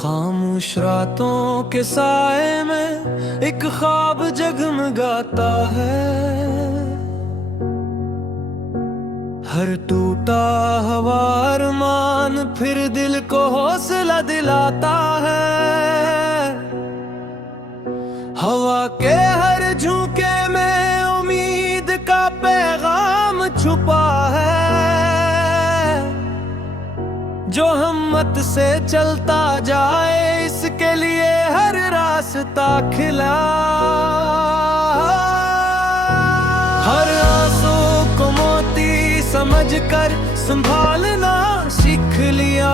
खामोश रातों के साए में एक ख्वाब जगमगाता है। हर टूटा हुआ अरमान फिर दिल को हौसला दिलाता है। हवा के हर झोंके में उम्मीद का पैगाम छुपा है, जो हिम्मत से चलता जाए इसके लिए हर रास्ता खिला। हर आंसू को मोती समझकर संभालना सीख लिया।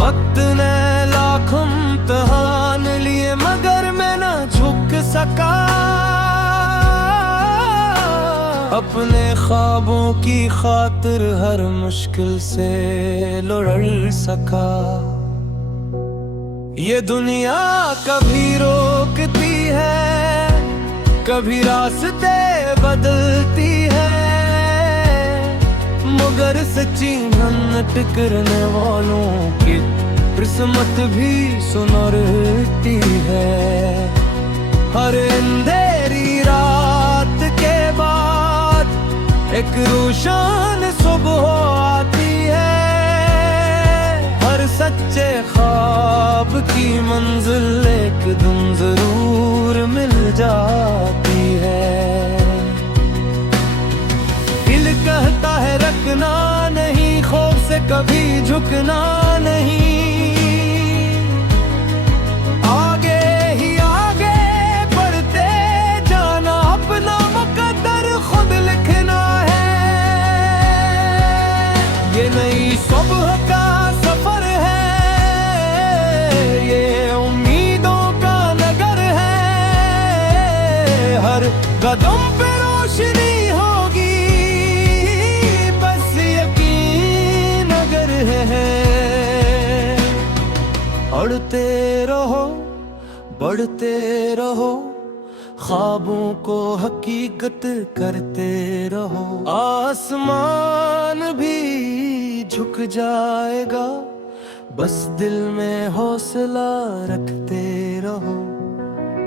वक्त ने लाखों इम्तिहान लिए मगर मैं न झुक सका। अपने ख्वाबों की खातिर हर मुश्किल से लड़ सका। ये दुनिया कभी रोकती है, कभी रास्ते बदलती है, मगर सच्ची मेहनत करने वालों की किस्मत भी सुनरती है। हर अंधेरी रात के बाद एक रोशन सुबह आती है। हर सच्चे ख्वाब की मंजिल एक दिन जरूर मिल जाती है। दिल कहता है रखना नहीं, खौफ से कभी झुकना नहीं। आगे ही आगे बढ़ते जाना, अपना मुकद्दर खुद लिखना है। ये नई सुबह का सफर है, ये उम्मीदों का नगर है। हर कदम पे रोशनी होगी, बस यकीन अगर है। बढ़ते रहो, बढ़ते रहो, ख्वाबों को हकीकत करते रहो। आसमान भी झुक जाएगा, बस दिल में हौसला रखते रहो।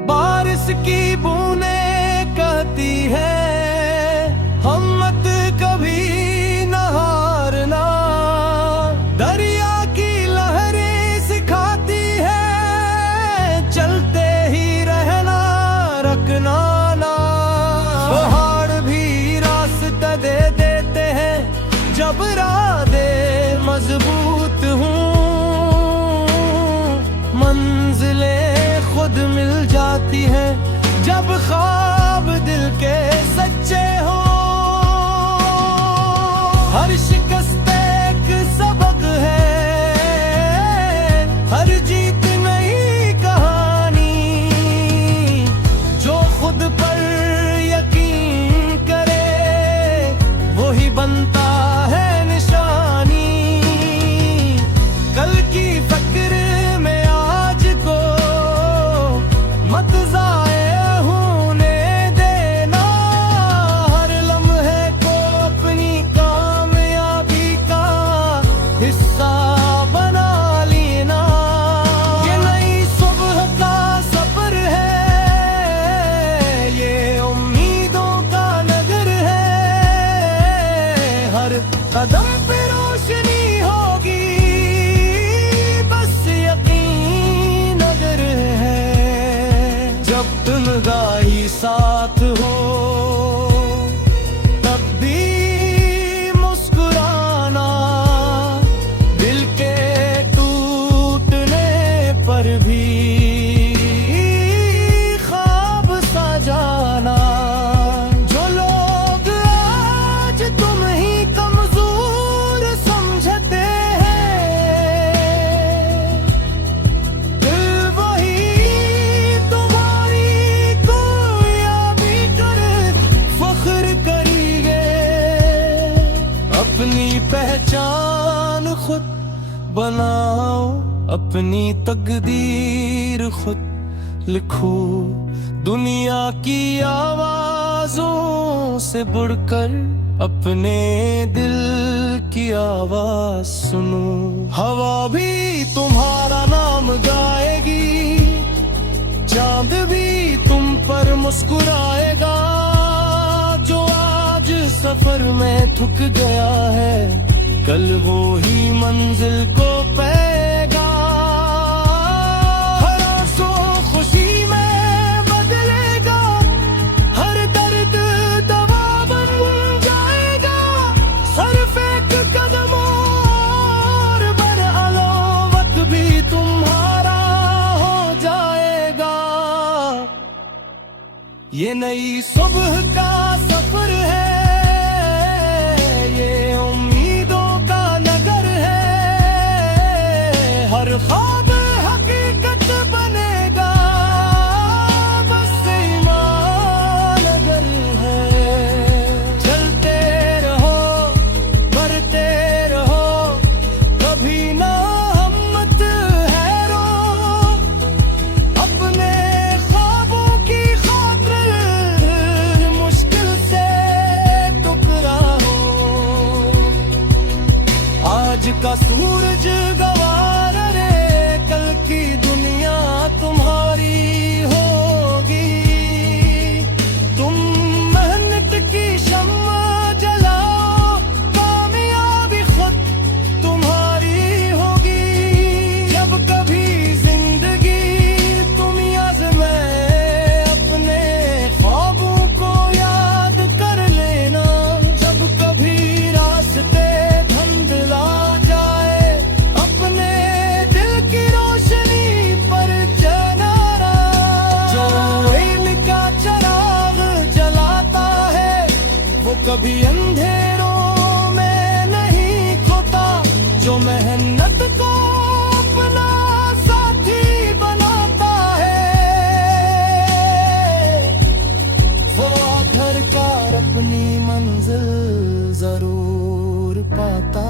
बारिश की बूंदें कहती है हिम्मत कभी न हारना। दरिया की लहरें सिखाती है चलते ही रहना, रखना ना। पहाड़ भी रास्ता दे देते हैं जब राहें मजबूत हूँ। मंजिलें खुद मिल जाती हैं जब ख्वाब दिल के सच्चे हो। हर शिकस्त एक सबक है, हर जीत नई कहानी। जो खुद पर यकीन करे वही बनता है निशानी। कल की फिक्र में आज को मत ज़ाये होने देना। हर लम्हे को अपनी कामयाबी का हिस्सा बना लेना। ये नई सुबह का सफर है, ये उम्मीदों का नगर है। हर कदम पे रोशनी होगी, बस यकीन अगर है। जब तन्हाई साथ हो तब भी मुस्कुराना। दिल के टूटने पर भी ख्वाब सजाना। जो लोग आज तुम ही कमजोर समझते हैं, दिल वही तुम्हारी कामयाबी कर फख्र करेंगे। अपनी पहचान खुद बनाओ, अपनी तकदीर खुद लिखो। दुनिया की आवाजों से बढ़कर अपने दिल की आवाज सुनूं। हवा भी तुम्हारा नाम गाएगी, चांद भी तुम पर मुस्कुराएगा। जो आज सफर में थक गया है, कल वो ही मंजिल को पाएगा। हर आंसू खुशी में बदलेगा, हर दर्द दवा बन जाएगा। सर फेंक कदमों और बरआलो, वक्त भी तुम्हारा हो जाएगा। ये नई सुबह का सफर है, ये उम्मीदों का नगर है। हर ख्वाब हकीकत बनेगा, बस ईमान अगर है। चलते रहो, बढ़ते रहो, कभी ना हिम्मत हारो। अपने ख्वाबों की खातिर मुश्किल से टकराओ। आज का सूरज गवार रे, कल की दुनिया तुम्हारी होगी। तुम मेहनत की शम्मा जलाओ, कामयाबी खुद तुम्हारी होगी। जब कभी जिंदगी तुम आज़मे, अपने ख्वाबों को याद कर लेना। जब कभी रास्ते धुंधला जाए, अपने दिल की रोशनी पर चनारा। जो इल्म का चिराग जलाता है, वो कभी अंधेरों में नहीं खोता। जो मेहनत को अपना साथी बनाता है, वो आखिरकार अपनी मंजिल जरूर पाता